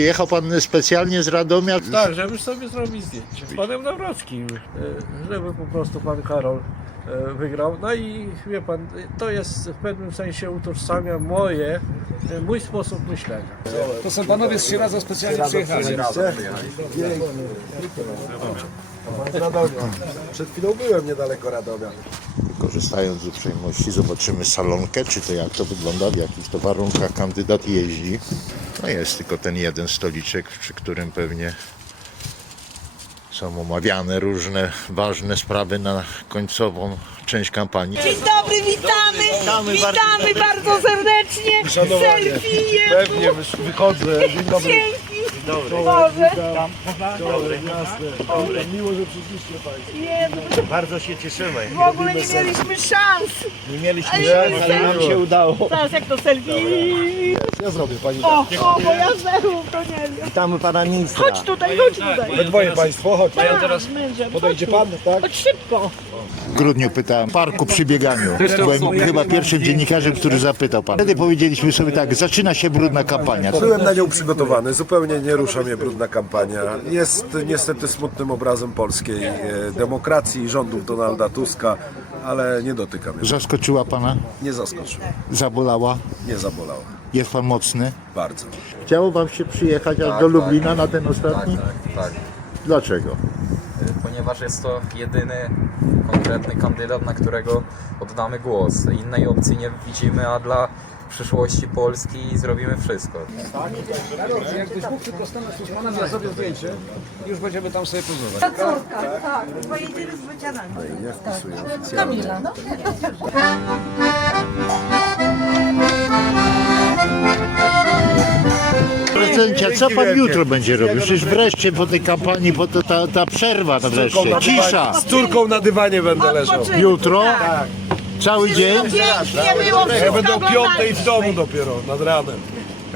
Przyjechał pan specjalnie z Radomia? Tak, żeby sobie zrobić zdjęcie z panem Nawrockim, e, żeby po prostu pan Karol e, wygrał. No i wie pan, to jest w pewnym sensie utożsamia moje, e, mój sposób myślenia. To są panowie z Sieradza specjalnie przyjechali. Z Radomia. Przed chwilą byłem niedaleko Radomia. Korzystając z uprzejmości zobaczymy salonkę, czy to jak to wygląda, w jakich to warunkach kandydat jeździ. No jest tylko ten jeden stoliczek, przy którym pewnie są omawiane różne ważne sprawy na końcową część kampanii. Dzień dobry, witamy! Witamy bardzo serdecznie! Selfie! Pewnie wychodzę. Dzień dobry. Dzięki! Boże! Miło, że przyszliście Państwo. Jezu, Bardzo się cieszymy. w ogóle nie mieliśmy szans! Nie mieliśmy Ale szans, ale nam się udało. Teraz jak to selfie? Ja zrobię Pani O, o, bo ja nie wiem. Witamy pana ministra. Chodź tutaj, chodź tutaj. We dwoje Państwo, chodź. teraz mężem, Podejdzie Pan, tak? Chodź szybko. W grudniu pytałem, w parku przy bieganiu. Byłem chyba pierwszym dziennikarzem, który zapytał pan. Wtedy powiedzieliśmy sobie tak, zaczyna się brudna kampania. Byłem na nią przygotowany, zupełnie nie rusza mnie brudna kampania. Jest niestety smutnym obrazem polskiej e, demokracji i rządów Donalda Tuska, ale nie dotyka mnie. Zaskoczyła pana? Nie zaskoczył, Zabolała? nie zabolał. Jest pan mocny? Bardzo. Chciało wam się przyjechać aż do Lublina na ten ostatni? Tak, tak. Dlaczego? Ponieważ jest to jedyny konkretny kandydat, na którego oddamy głos. Innej opcji nie widzimy, a dla przyszłości Polski zrobimy wszystko. Jak ktoś mógł tylko stanąć z panem, ja zrobię zdjęcie i już będziemy tam sobie pozować. Córka, tak, pojedziemy z bocianami. Ja wpisuję. Kamila, no. Prezydencie, a co pan jutro będzie robił? Przecież wreszcie po tej kampanii, po to ta, ta przerwa wreszcie, cisza. Z córką na dywanie będę leżał. Jutro? Cały dzień? Pięknie było, Ja wszystko będę o piątej w domu dopiero, nad ranem.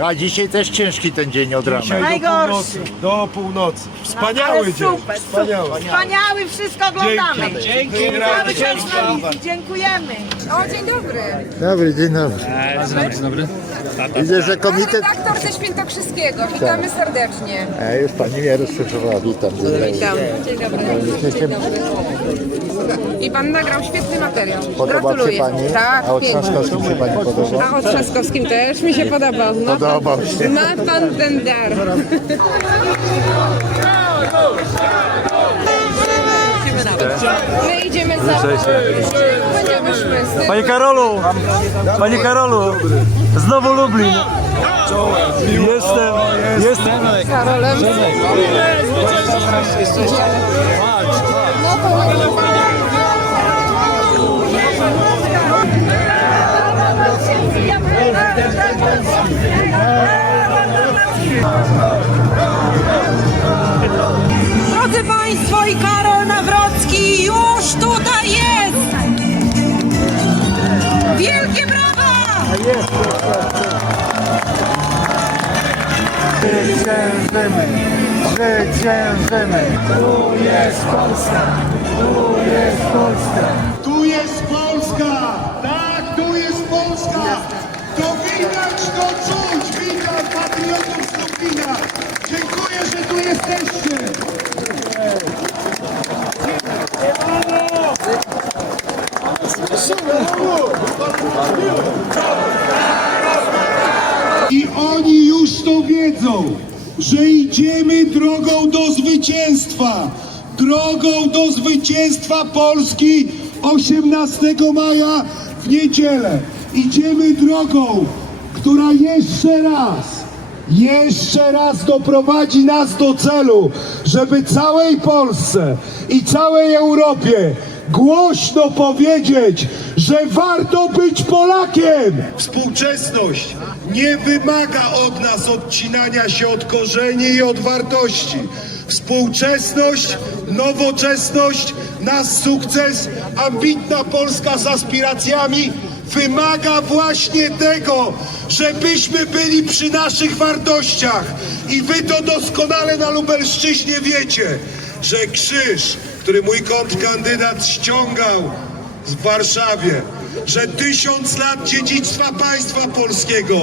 A dzisiaj też ciężki ten dzień od rana. Dzisiaj do Najgorszy. północy. Do północy. Wspaniały Ale dzień. super, Wspaniały. Wspaniały, wszystko oglądamy. Dzięki. Cały czas na wizji, dziękujemy. O, dzień dobry. Dobry, dzień dobry. Dzień dobry. Widzę, że Pan komitet... redaktor ze Świętokrzyskiego. Witamy serdecznie. A już pani mnie rozpoczęła, witam. Witam. Dzień dobry. Dzień dobry. I pan nagrał świetny materiał. Podoba się Gratuluję. pani? Tak, A o pięknie. Trzaskowskim się pani podoba? A o Trzaskowskim też mi się podobał. Ma Podobał się. Ma pan ten dar. My idziemy za Będziemy szmy. Panie Karolu! Panie Karolu! Znowu Lublin! Jestem, jestem. Karolem. No to Drodzy Zwyciężymy! Zwyciężymy! Tu jest Polska! Tu jest Polska! Tu jest Polska! Tak, tu jest Polska! To widać, to czuć! Witam patriotów z Lublina! Dziękuję, że tu jesteście! I oni już to wiedzą, że idziemy drogą do zwycięstwa. Drogą do zwycięstwa Polski 18 maja w niedzielę. Idziemy drogą, która jeszcze raz, jeszcze raz doprowadzi nas do celu, żeby całej Polsce i całej Europie głośno powiedzieć, że warto być Polakiem. Współczesność nie wymaga od nas odcinania się od korzeni i od wartości. Współczesność, nowoczesność, nasz sukces, ambitna Polska z aspiracjami wymaga właśnie tego, żebyśmy byli przy naszych wartościach. I wy to doskonale na Lubelszczyźnie wiecie, że krzyż, który mój kontrkandydat ściągał w Warszawie, że tysiąc lat dziedzictwa państwa polskiego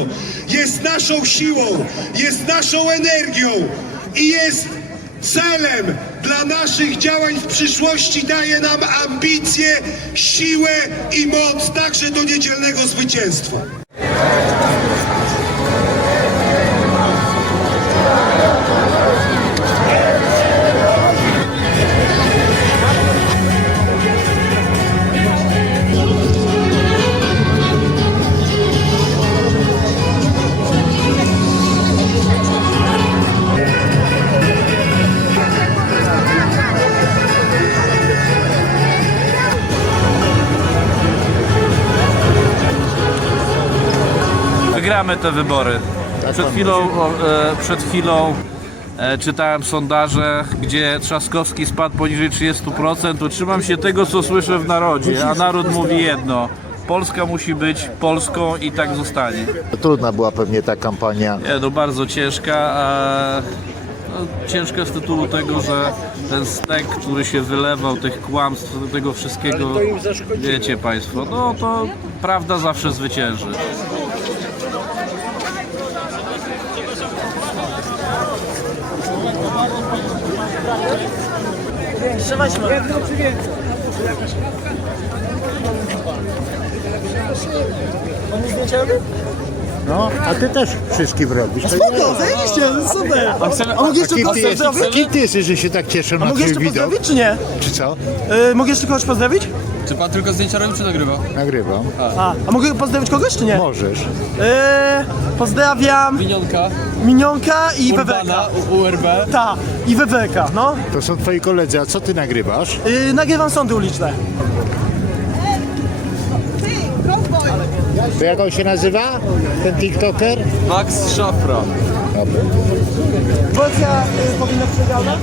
jest naszą siłą, jest naszą energią i jest celem dla naszych działań w przyszłości, daje nam ambicje, siłę i moc także do niedzielnego zwycięstwa. Wygramy te wybory. Przed chwilą, o, e, przed chwilą e, czytałem sondaże, gdzie Trzaskowski spadł poniżej 30%. Utrzymam się tego, co słyszę w narodzie, a naród mówi jedno. Polska musi być Polską i tak zostanie. Trudna była pewnie ta kampania. Nie, no bardzo ciężka, a no, ciężka z tytułu tego, że ten stek, który się wylewał, tych kłamstw, tego wszystkiego, wiecie Państwo, no to prawda zawsze zwycięży. Trzymać mam. Jedno czy więcej? On jest zdjęciowy? No, a ty też wszystkim robisz. To ja. Zajebiście, super. A mogę jeszcze Kim ty, kogoś jesteś, pozdrowić? kim ty jesteś, że się tak cieszą na Mogę twój jeszcze widok? pozdrowić, czy nie? Czy co? Y, mogę jeszcze kogoś pozdrowić? Czy pan tylko zdjęcia robi, czy nagrywa? Nagrywam. A, a mogę pozdrowić kogoś, czy nie? Możesz. Y, pozdrawiam Minionka, Minionka i Weweka. Urbana, U- URB. Ta, i Weweka, no. To są twoi koledzy, a co ty nagrywasz? Y, nagrywam sądy uliczne. Jak on się nazywa? Ten TikToker? Max Szafra. Dobry. Bocja y, powinna przegadać?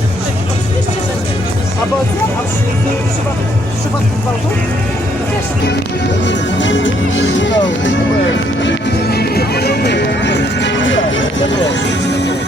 A bocja? A przy, w przypadku gwałtu? Też nie. No, no, no.